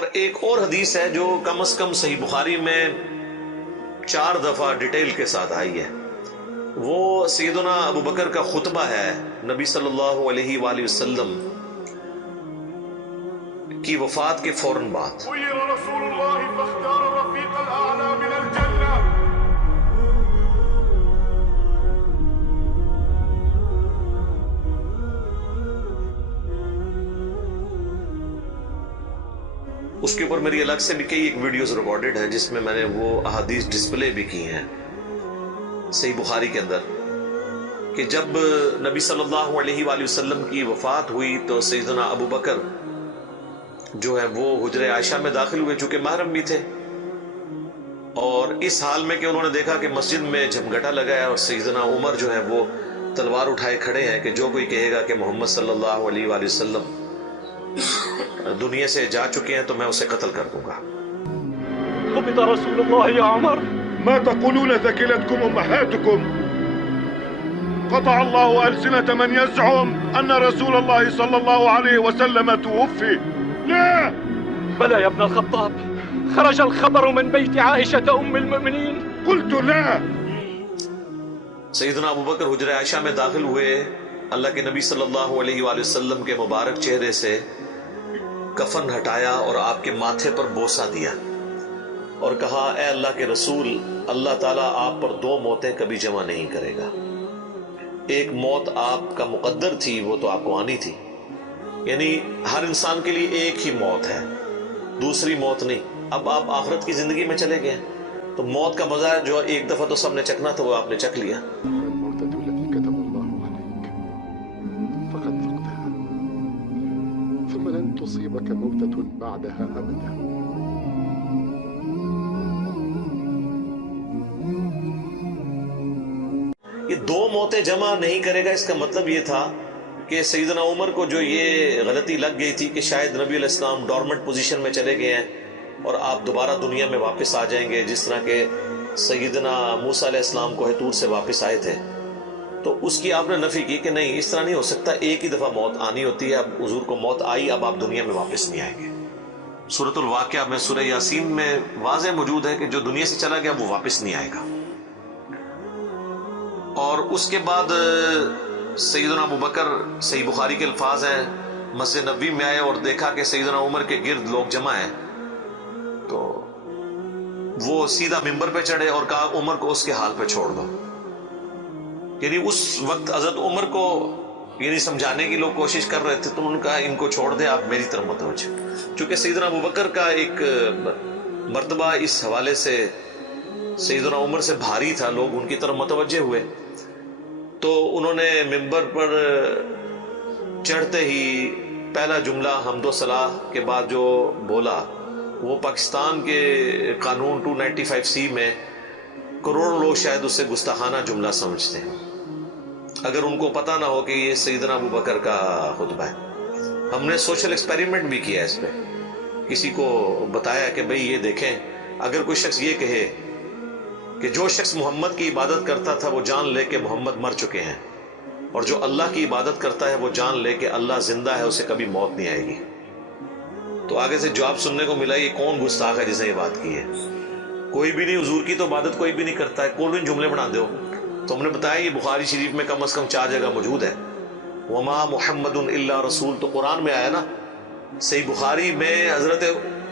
اور ایک اور حدیث ہے جو کم از کم صحیح بخاری میں 4 دفعہ ڈیٹیل کے ساتھ آئی ہے، وہ سیدنا ابو بکر کا خطبہ ہے نبی صلی اللہ علیہ وآلہ وسلم کی وفات کے فوراً بعد۔ خیر رسول اللہ فاختار الرفیق الاعلی من الجنہ۔ اس کے اوپر میری الگ سے بھی کئی ایک ویڈیوز ریکارڈڈ ہیں جس میں نے وہ احادیث ڈسپلے بھی کی ہیں صحیح بخاری کے اندر، کہ جب نبی صلی اللہ علیہ وآلہ وسلم کی وفات ہوئی تو سیدنا ابو بکر جو ہے وہ حجرہ عائشہ میں داخل ہوئے، چونکہ محرم بھی تھے، اور اس حال میں کہ انہوں نے دیکھا کہ مسجد میں جھمگٹا لگا ہے اور سیدنا عمر جو ہے وہ تلوار اٹھائے کھڑے ہیں کہ جو کوئی کہے گا کہ محمد صلی اللہ علیہ وآلہ وسلم دنیا سے جا چکے ہیں تو میں اسے قتل کر دوں گا۔ قبض رسول اللہ یا عمر۔ ما تقولون ثكلتكم امهاتكم؟ قطع الله ألسنة من يزعم أن رسول الله صلى الله عليه وسلم توفي. لا بلى يا ابن الخطاب، خرج الخبر من بيت عائشة أم المؤمنين. قلت لا۔ سیدنا ابو بکر حجرہ عائشہ میں داخل ہوئے، اللہ کے نبی صلی اللہ علیہ وآلہ وسلم کے مبارک چہرے سے کفن ہٹایا اور آپ کے ماتھے پر بوسہ دیا اور کہا، اے اللہ کے رسول، اللہ تعالیٰ آپ پر 2 موتیں کبھی جمع نہیں کرے گا، ایک موت آپ کا مقدر تھی وہ تو آپ کو آنی تھی، یعنی ہر انسان کے لیے ایک ہی موت ہے، دوسری موت نہیں۔ اب آپ آخرت کی زندگی میں چلے گئے تو موت کا مزہ جو ایک دفعہ تو سب نے چکھنا تھا وہ آپ نے چکھ لیا۔ تصيبك موتة بعدها أبدا۔ یہ 2 موتیں جمع نہیں کرے گا، اس کا مطلب یہ تھا کہ سیدنا عمر کو جو یہ غلطی لگ گئی تھی کہ شاید نبی علیہ السلام ڈورمنٹ پوزیشن میں چلے گئے ہیں اور آپ دوبارہ دنیا میں واپس آ جائیں گے، جس طرح کہ سیدنا موسیٰ علیہ السلام کوہ طور سے واپس آئے تھے، تو اس کی آپ نے نفی کی کہ نہیں، اس طرح نہیں ہو سکتا، ایک ہی دفعہ موت آنی ہوتی ہے، اب حضور کو موت آئی، اب آپ دنیا میں واپس نہیں آئیں گے۔ سورۃ الواقعہ میں سورہ یاسین میں واضح موجود ہے کہ جو دنیا سے چلا گیا وہ واپس نہیں آئے گا۔ اور اس کے بعد سیدنا ابو بکر، صحیح بخاری کے الفاظ ہیں، مسجد نبوی میں آئے اور دیکھا کہ سیدنا عمر کے گرد لوگ جمع ہیں، تو وہ سیدھا ممبر پہ چڑھے اور کہا عمر کو اس کے حال پہ چھوڑ دو، یعنی اس وقت حضرت عمر کو یعنی سمجھانے کی لوگ کوشش کر رہے تھے، تو انہوں نے کہا ان کو چھوڑ دیں، آپ میری طرف متوجہ۔ چونکہ سیدنا ابو بکر کا ایک مرتبہ اس حوالے سے سیدنا عمر سے بھاری تھا، لوگ ان کی طرف متوجہ ہوئے، تو انہوں نے ممبر پر چڑھتے ہی پہلا جملہ حمد و ثنا کے بعد جو بولا وہ پاکستان کے قانون 295C میں کروڑوں لوگ شاید اسے گستاخانہ جملہ سمجھتے ہیں، اگر ان کو پتہ نہ ہو کہ یہ سیدنا ابو بکر کا خطبہ ہے۔ ہم نے سوشل ایکسپیریمنٹ بھی کیا اس پہ، کسی کو بتایا کہ بھئی یہ دیکھیں، اگر کوئی شخص یہ کہے کہ جو شخص محمد کی عبادت کرتا تھا وہ جان لے کہ محمد مر چکے ہیں، اور جو اللہ کی عبادت کرتا ہے وہ جان لے کہ اللہ زندہ ہے، اسے کبھی موت نہیں آئے گی، تو آگے سے جواب سننے کو ملا یہ کون گستاخ ہے جس نے یہ بات کی ہے؟ کوئی بھی نہیں، حضور کی تو عبادت کوئی بھی نہیں کرتا ہے، کون بھی جملے بنا دو۔ تو ہم نے بتایا یہ بخاری شریف میں کم از کم 4 جگہ موجود ہے، وما محمد الا رسول، تو قرآن میں آیا نا۔ صحیح بخاری میں حضرت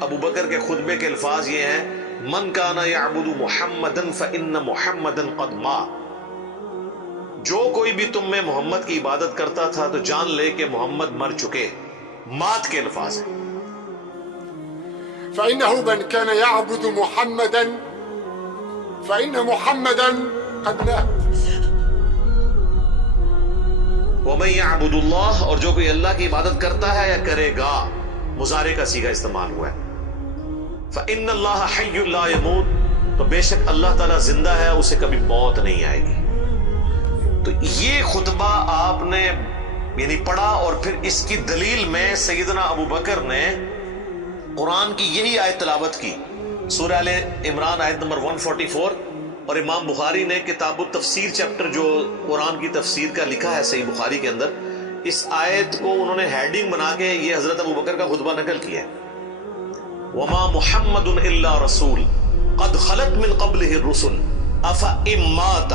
ابو بکر کے خطبے کے الفاظ یہ ہیں، من کان یعبد محمدا فان محمدا قد مات، جو کوئی بھی تم میں محمد کی عبادت کرتا تھا تو جان لے کہ محمد مر چکے، مات کے الفاظ ہیں۔ فإنه من كان يعبد محمدا فإن محمدا قد مات۔ وَمَن يَعْبُدُ اللَّهَ، اور جو کوئی اللہ کی عبادت کرتا ہے یا کرے گا، مضارع کا صیغہ استعمال ہوا ہے، فَإِنَّ اللَّهَ حَيٌّ لَا يَمُوتُ، تو بے شک اللہ تعالیٰ زندہ ہے، اسے کبھی موت نہیں آئے گی۔ تو یہ خطبہ آپ نے یعنی پڑھا، اور پھر اس کی دلیل میں سیدنا ابو بکر نے قرآن کی یہی آیت تلاوت کی، سورہ آل عمران آیت نمبر 144، اور امام بخاری نے کتاب التفسیر چیپٹر جو قرآن کی تفسیر کا لکھا ہے صحیح بخاری کے اندر، اس آیت کو انہوں نے ہیڈنگ بنا کے یہ حضرت ابو بکر کا خطبہ نقل کیا ہے۔ وما محمد الا رسول قد خلت من قبله الرسل افإن مات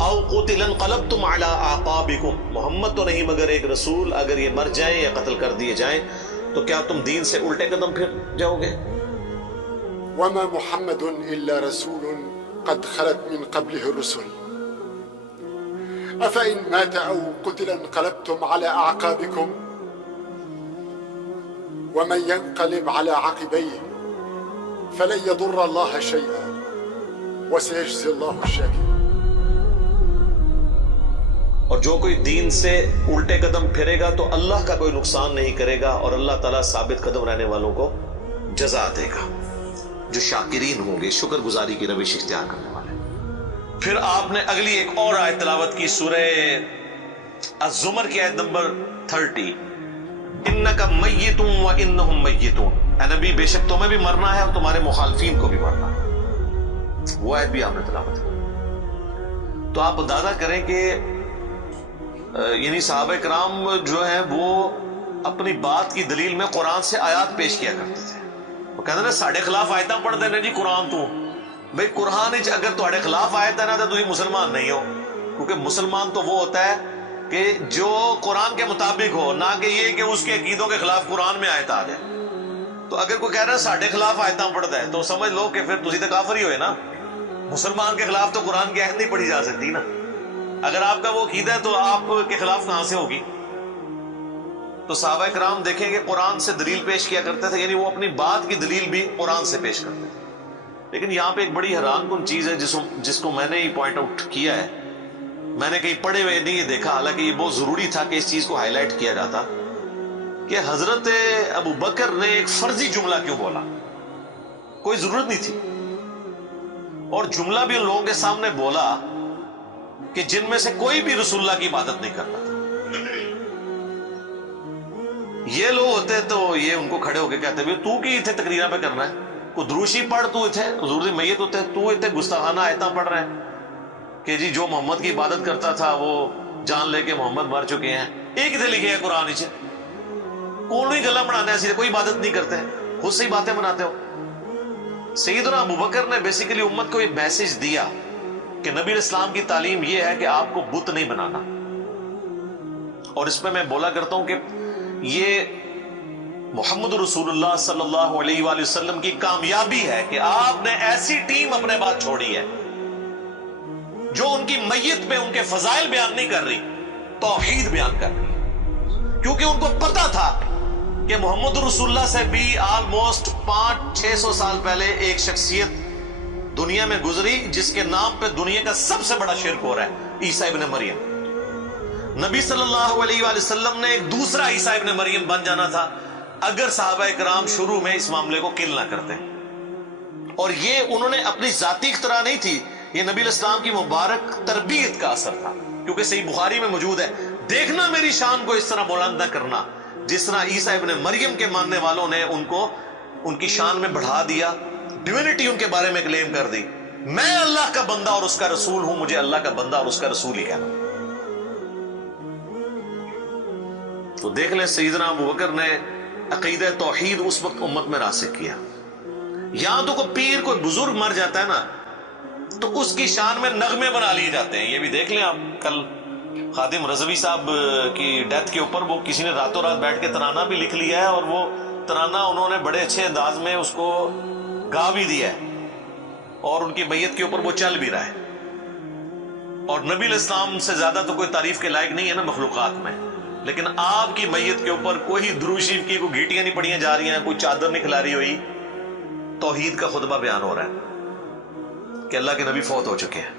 او قتل انقلبتم على اعقابكم. محمد تو نہیں مگر ایک رسول، اگر یہ مر جائیں یا قتل کر دیے جائیں تو کیا تم دین سے الٹے قدم پھر جاؤ گے؟ وما محمد إلا رسول قد خلت من قبله الرسل أفإن مات أو قتل انقلبتم على أعقابكم ومن ينقلب على عقبيه فلن يضر الله شيئا وسيجزي الله الشاكرين. اور جو کوئی دین سے الٹے قدم پھرے گا تو اللہ کا کوئی نقصان نہیں کرے گا، اور اللہ تعالیٰ ثابت قدم رہنے والوں کو جزا دے گا، جو شاکرین ہوں گے، شکر گزاری کی روش اختیار کرنے والے. پھر آپ نے اگلی ایک اور آیت تلاوت کی، سورہ الزمر کی آیت نمبر 30. انک میت و انہم میتون، اے نبی بے شک تمہیں بھی مرنا ہے اور تمہارے مخالفین کو بھی مرنا ہے. وہ آیت بھی آپ نے تلاوت کی. تو آپ اندازہ کریں کہ یعنی صحابہ کرام جو ہیں وہ اپنی بات کی دلیل میں قرآن سے آیات پیش کیا کرتے تھے. وہ کہتے ہیں ساڑھے خلاف آیتاں پڑھ دینے جی قرآن تو بھئی قرآن اگر تھوڑے خلاف آیت ہے نا تو تھی مسلمان نہیں ہو، کیونکہ مسلمان تو وہ ہوتا ہے کہ جو قرآن کے مطابق ہو، نہ کہ یہ کہ اس کے عقیدوں کے خلاف قرآن میں آیت آ جائے. تو اگر کوئی کہہ رہا ہے ساڑھے خلاف آیتاں پڑھتا ہے تو سمجھ لو کہ پھر تھی تو کافر ہی ہوئے نا. مسلمان کے خلاف تو قرآن کی آیت نہیں پڑھی جا سکتی نا. اگر آپ کا وہ عقیدہ ہے تو آپ کے خلاف کہاں سے ہوگی؟ تو صحابہ کرام دیکھیں کہ قرآن سے دلیل پیش کیا کرتے تھے، یعنی وہ اپنی بات کی دلیل بھی قرآن سے پیش کرتے تھے. لیکن یہاں پہ ایک بڑی حیران کن چیز ہے جس کو میں نے ہی پوائنٹ آؤٹ کیا ہے. میں نے کہیں پڑھے ہوئے نہیں یہ دیکھا، حالانکہ یہ بہت ضروری تھا کہ اس چیز کو ہائی لائٹ کیا جاتا، کہ حضرت ابو بکر نے ایک فرضی جملہ کیوں بولا؟ کوئی ضرورت نہیں تھی، اور جملہ بھی ان لوگوں کے سامنے بولا کہ جن میں سے کوئی بھی رسول اللہ کی عبادت نہیں کرتا تھا. یہ لوگ ہوتے تو یہ ان کو کھڑے ہو کے کہتے ہیں تو کی اتنے تقریرہ پہ کرنا ہے، کوئی دروشی پڑھ، تو اتنے حضور دی میت ہوتے تو اتنے گستاخانہ آیتاں پڑھ رہے ہیں کہ جی جو محمد کی عبادت کرتا تھا وہ جان لے کے محمد مر چکے ہیں. ایک اتنے لکھے ہیں قرآن چ کون ہی گلا بنانے ایسی کوئی عبادت نہیں کرتے، خود سے ہی باتیں بناتے ہو. سیدنا ابو بکر نے بیسیکلی امت کو یہ میسج دیا کہ نبی اسلام کی تعلیم یہ ہے کہ آپ کو بت نہیں بنانا. اور اس پہ میں بولا کرتا ہوں کہ یہ محمد رسول اللہ صلی اللہ علیہ وآلہ وسلم کی کامیابی ہے کہ آپ نے ایسی ٹیم اپنے بعد چھوڑی ہے جو ان کی میت میں ان کے فضائل بیان نہیں کر رہی، توحید بیان کر رہی ہے. کیونکہ ان کو پتا تھا کہ محمد رسول اللہ سے بھی آلموسٹ 500-600 سال پہلے ایک شخصیت دنیا میں گزری جس کے نام پہ دنیا کا سب سے بڑا شرک ہو رہا ہے، عیسیٰ ابن مریم. نبی صلی اللہ علیہ وآلہ وسلم نے ایک دوسرا عیسیٰ ابن مریم بن جانا تھا اگر صحابہ کرام شروع میں اس معاملے کو کل نہ کرتے. اور یہ انہوں نے اپنی ذاتی اختراع نہیں تھی، یہ نبی الاسلام کی مبارک تربیت کا اثر تھا. کیونکہ صحیح بخاری میں موجود ہے، دیکھنا میری شان کو اس طرح بلند نہ کرنا جس طرح عیسیٰ ابن مریم کے ماننے والوں نے ان کو ان کی شان میں بڑھا دیا، ڈیوینٹی ان کے بارے میں کلیم کر دی. میں اللہ کا بندہ اور اس کا رسول ہوں، مجھے اللہ کا بندہ اور اس کا رسول ہی کہنا. تو دیکھ لیں سیدنا ابو بکر نے عقیدہ توحید اس وقت امت میں راسخ کیا. یہاں تو کوئی پیر کوئی بزرگ مر جاتا ہے نا تو اس کی شان میں نغمے بنا لیے جاتے ہیں. یہ بھی دیکھ لیں آپ، کل خادم رضوی صاحب کی ڈیتھ کے اوپر وہ کسی نے راتوں رات بیٹھ کے ترانہ بھی لکھ لیا ہے، اور وہ ترانہ انہوں نے بڑے اچھے انداز میں اس کو گا بھی دیا ہے، اور ان کی میت کے اوپر وہ چل بھی رہا ہے. اور نبی علیہ السلام سے زیادہ تو کوئی تعریف کے لائق نہیں ہے نا مخلوقات میں، لیکن آپ کی میت کے اوپر کوئی درود شریف کی کوئی گھیٹیاں نہیں پڑیاں جا رہی ہیں، کوئی چادر نہیں کھلا رہی ہوئی، توحید کا خطبہ بیان ہو رہا ہے کہ اللہ کے نبی فوت ہو چکے ہیں.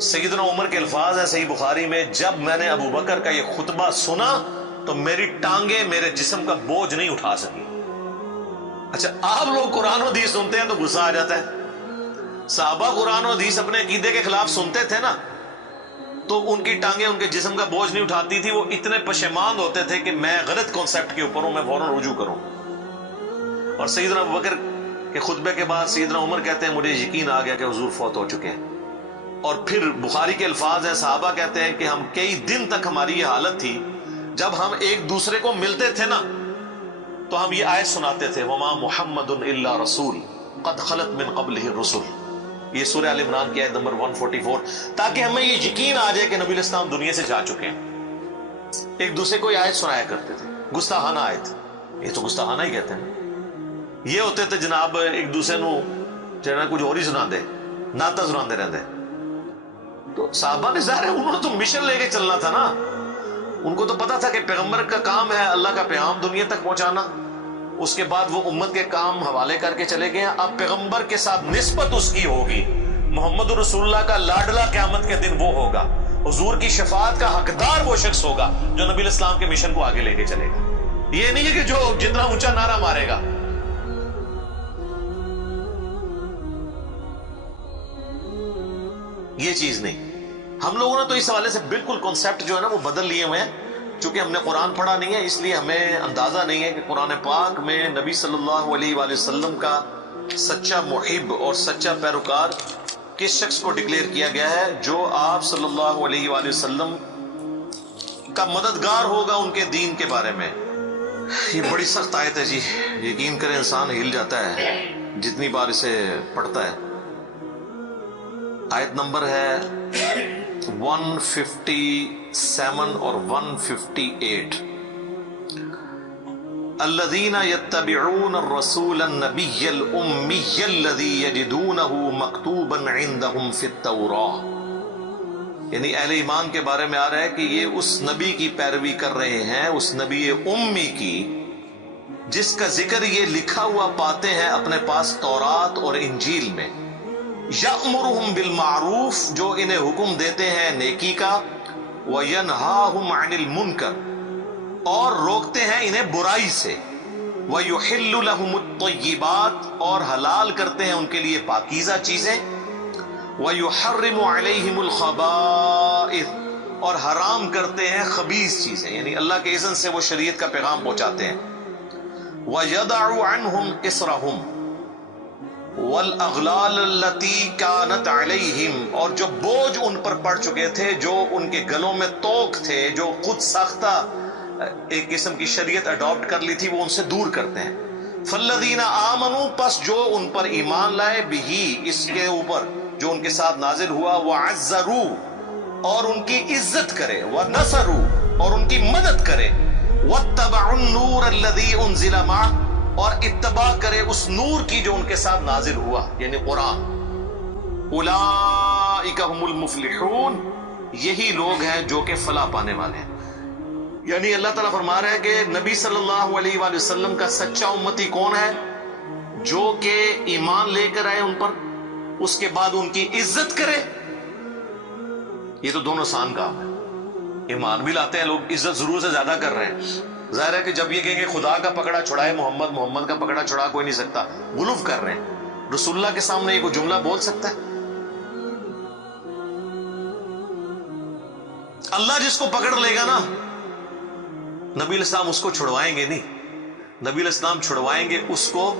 سیدنا عمر کے الفاظ ہیں صحیح بخاری میں، جب میں نے ابو بکر کا یہ خطبہ سنا تو میری ٹانگیں میرے جسم کا بوجھ نہیں اٹھا سکی. اچھا آپ لوگ قرآن و حدیث سنتے ہیں تو غصہ آ جاتا ہے. صحابہ قرآن و حدیث اپنے عقیدے کے خلاف سنتے تھے نا تو ان کی ٹانگیں ان کے جسم کا بوجھ نہیں اٹھاتی تھی. وہ اتنے پشیمان ہوتے تھے کہ میں غلط کانسیپٹ کے اوپر ہوں، میں فوراً رجوع کروں. اور سیدنا ابو بکر کے خطبے کے بعد سیدنا عمر کہتے ہیں مجھے یقین آ گیا کہ حضور فوت ہو چکے ہیں. اور پھر بخاری کے الفاظ ہیں، صحابہ کہتے ہیں کہ ہم کئی دن تک ہماری یہ حالت تھی جب ہم ایک دوسرے کو ملتے تھے نا تو ہم یہ آیت سناتے تھے وما محمد الا رسول قد خلت من قبلہ الرسل، یہ سورہ آل عمران کی آیت نمبر 144، تاکہ ہمیں یہ یقین آ جائے کہ نبی الاسلام دنیا سے جا چکے ہیں۔ ایک دوسرے کو یہ آیت سنایا کرتے تھے، گستاخانہ آیت، یہ تو گستاخانہ ہی کہتے ہیں۔ یہ ہوتے تھے جناب ایک دوسرے نو جنا کچھ اور ہی سنا دے، ناتا سناندے رہتے۔ تو صحابہ نے ظاہر ہے انہوں نے تو مشن لے کے چلنا تھا نا، ان کو تو پتا تھا کہ پیغمبر کا کام ہے اللہ کا پیغام دنیا تک پہنچانا، اس کے بعد وہ امت کے کام حوالے کر کے چلے گئے۔ اب پیغمبر کے ساتھ نسبت اس کی ہوگی، محمد رسول اللہ کا لاڈلا قیامت کے دن وہ ہوگا، حضور کی شفاعت کا حقدار وہ شخص ہوگا جو نبی الاسلام کے مشن کو آگے لے کے چلے گا۔ یہ نہیں ہے کہ جو جتنا اونچا نعرہ مارے گا۔ یہ چیز نہیں، ہم لوگوں نے تو اس حوالے سے بالکل کانسیپٹ جو ہے نا وہ بدل لیے ہوئے ہیں، چونکہ ہم نے قرآن پڑھا نہیں ہے، اس لیے ہمیں اندازہ نہیں ہے کہ قرآن پاک میں نبی صلی اللہ علیہ وآلہ وسلم کا سچا محب اور سچا پیروکار کس شخص کو ڈکلیئر کیا گیا ہے، جو آپ صلی اللہ علیہ وآلہ وسلم کا مددگار ہوگا ان کے دین کے بارے میں۔ یہ بڑی سخت آیت ہے جی، یقین کریں انسان ہل جاتا ہے جتنی بار اسے پڑھتا ہے۔ آیت نمبر ہے 157 اور 158۔ الذین یتبعون الرسول النبی الامی الذی یجدونہ مکتوبا عندہم فی التوراۃ، یعنی اہل ایمان کے بارے میں آ رہا ہے کہ یہ اس نبی کی پیروی کر رہے ہیں، اس نبی امی کی جس کا ذکر یہ لکھا ہوا پاتے ہیں اپنے پاس تورات اور انجیل میں۔ یأمرہم بالمعروف، جو انہیں حکم دیتے ہیں نیکی کا، وینہاہم عن المنکر، اور روکتے ہیں انہیں برائی سے، ویحل لہم الطیبات، اور حلال کرتے ہیں ان کے لیے پاکیزہ چیزیں، ویحرم علیہم الخبائث، اور حرام کرتے ہیں خبیث چیزیں، یعنی اللہ کے اذن سے وہ شریعت کا پیغام پہنچاتے ہیں۔ وَيَدَعُ عَنْهُمْ إِصْرَهُمْ وَالْأَغْلَالَ الَّتِي كَانَتْ عَلَيْهِمْ، اور جو بوجھ ان پر پڑ چکے تھے، جو ان کے گلوں میں توق تھے، جو خود ساختہ ایک قسم کی شریعت اڈاپٹ کر لی تھی، وہ ان سے دور کرتے ہیں۔ فَالَّذِينَ آمَنُوا، پس جو ان پر ایمان لائے، بِهِ، اس کے اوپر جو ان کے ساتھ نازل ہوا، وَعَزَّرُوا، اور ان کی عزت کرے، وَنَصَرُوا، اور ان کی مدد کرے، وَاتَّبَعُوا النُّورَ الَّذِي أُنزِلَ مَعَهُ، اور اتباع کرے اس نور کی جو ان کے ساتھ نازل ہوا، یعنی قرآن۔ اولئک هم المفلحون، یہی لوگ ہیں جو کہ فلاح پانے والے ہیں۔ یعنی اللہ تعالیٰ فرما رہا ہے کہ نبی صلی اللہ علیہ وآلہ وسلم کا سچا امتی کون ہے؟ جو کہ ایمان لے کر آئے ان پر، اس کے بعد ان کی عزت کرے۔ یہ تو دونوں آسان کام ہے، ایمان بھی لاتے ہیں لوگ، عزت ضرور سے زیادہ کر رہے ہیں۔ ظاہر ہے کہ جب یہ کہیں کہ خدا کا پکڑا چھڑائے محمد، محمد کا پکڑا چھڑا کوئی نہیں سکتا، غلوف کر رہے ہیں۔ رسول اللہ کے سامنے یہ کوئی جملہ بول سکتا ہے؟ اللہ جس کو پکڑ لے گا نا، نبی الاسلام اس کو چھڑوائیں گے نہیں، نبی الاسلام چھڑوائیں گے اس کو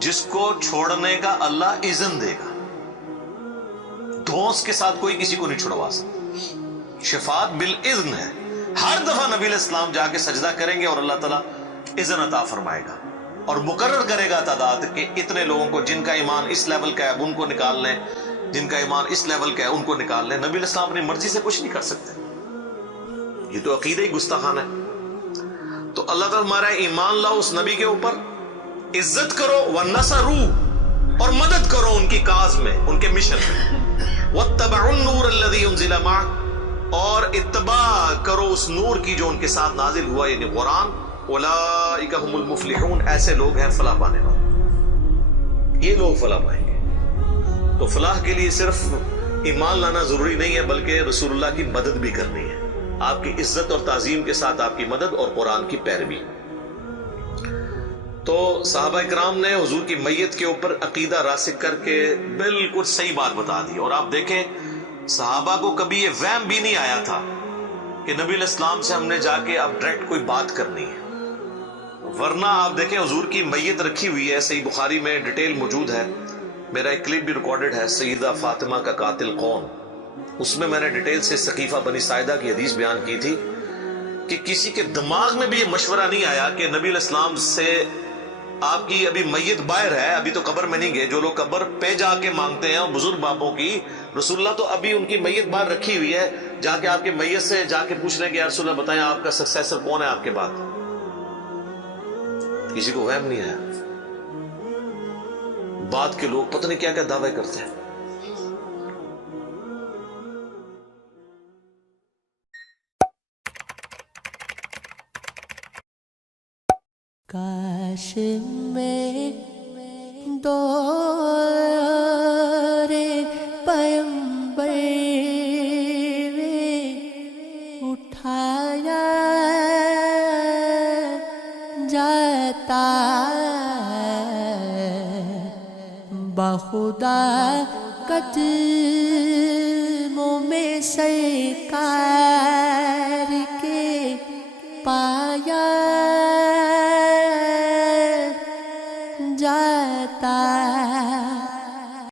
جس کو چھوڑنے کا اللہ اذن دے گا۔ دھونس کے ساتھ کوئی کسی کو نہیں چھڑوا سکتا، شفاعت بالاذن ہے۔ ہر دفعہ نبی علیہ السلام جا کے سجدہ کریں گے اور اللہ تعالیٰ اذن عطا فرمائے گا اور مقرر کرے گا تعداد کہ اتنے لوگوں کو جن کا ایمان اس لیول کا ہے ان کو نکال لیں، جن کا ایمان اس لیول کا ہے ان کو نکال لیں۔ نبی علیہ السلام اپنی مرضی سے کچھ نہیں کر سکتے، یہ تو عقیدہ ہی گستاخانہ ہے۔ تو اللہ تعالیٰ ہمارا ایمان لاؤ اس نبی کے اوپر، عزت کرو، وَنَصَرُوا، اور مدد کرو ان کی کاز میں، ان کے مشن میں، وَاتَّبَعُوا النُّورَ الَّذِي أُنزِلَ مَعَهُ، اور اتباع کرو اس نور کی جو ان کے ساتھ نازل ہوا، یعنی قرآن۔ اولئک هم المفلحون، ایسے لوگ ہیں فلاح پانے والے، یہ لوگ فلاح پائیں گے۔ تو فلاح کے لیے صرف ایمان لانا ضروری نہیں ہے، بلکہ رسول اللہ کی مدد بھی کرنی ہے، آپ کی عزت اور تعظیم کے ساتھ آپ کی مدد اور قرآن کی پیروی۔ تو صحابہ کرام نے حضور کی میت کے اوپر عقیدہ راسخ کر کے بالکل صحیح بات بتا دی۔ اور آپ دیکھیں صحابہ کو کبھی یہ وہم بھی نہیں آیا تھا کہ نبی علیہ السلام سے ہم نے جا کے اب ڈائریکٹ کوئی بات کرنی ہے، ورنہ آپ دیکھیں حضور کی میت رکھی ہوئی ہے، صحیح بخاری میں ڈیٹیل موجود ہے، میرا ایک کلپ بھی ریکارڈڈ ہے، سیدہ فاطمہ کا قاتل کون، اس میں نے ڈیٹیل سے سقیفہ بنی ساعدہ کی حدیث بیان کی تھی کہ کسی کے دماغ میں بھی یہ مشورہ نہیں آیا کہ نبی علیہ السلام سے آپ کی ابھی میت باہر ہے، ابھی تو قبر میں نہیں گئے، جو لوگ قبر پہ جا کے مانگتے ہیں بزرگ بابوں کی، رسول اللہ تو ابھی ان کی میت باہر رکھی ہوئی ہے، جا کے آپ کے میت سے جا کے پوچھ رہے ہیں کہ یا رسول اللہ بتائیں آپ کا سکسیسر کون ہے آپ کے بعد. کسی کو وہم نہیں آیا. بعد کے لوگ پتہ نہیں کیا کیا دعوے کرتے ہیں. کاش میں دور پیمبر اٹھایا جاتا بخدا قدموں میں سرکار کے پایا جاتا